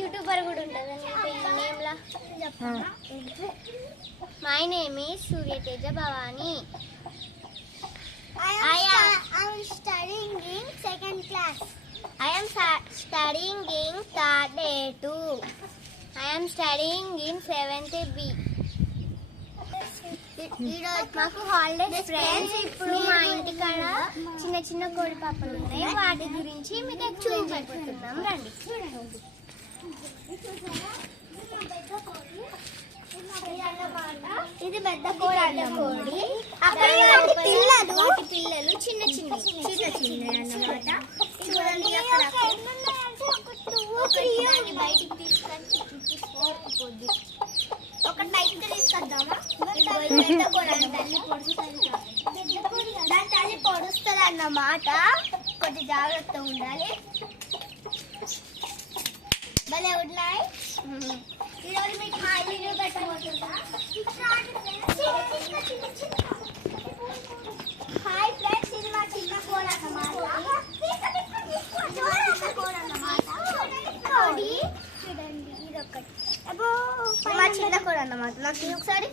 YouTuber కూడా ఉంటుంది నేమ్లా. My name is Suryateja Bhavani. I am studying in second class. I am studying in third A2. I am studying in 7th B. ఈరోజు మాకు holidays friends. ఇప్పుడు మా ఇంటికాడ చిన్న చిన్న కోడి పాపలు ఉన్నాయి, వాటి గురించి మీకు ఎక్స్ప్లెయిన్ చేయబోతున్నాం. రండి. ఇది పెద్ద కోడి కోడి. అక్కడ పిల్లలు చిన్న చిన్న అన్నమాట. చూడండి బయటికి తీసుకొచ్చి చూపిస్తుంది. ఒక టైప్ తీసుకొద్దామా? దాని తల్లి పొడుస్తుంది అన్నమాట. కొద్ది జాగ్రత్త ఉండాలి. భలే ఉన్నాయి. ఈరోజు మీకు హాయ్ వీడియో పెట్టబోతుందా? హాయ్ ఫ్రెండ్స్, ఇది మా చిన్న కోడి అన్నమాట. చూడండి ఇది ఒకటి మా చిన్న కోడి అన్నమాట. నాకు ఒకసారి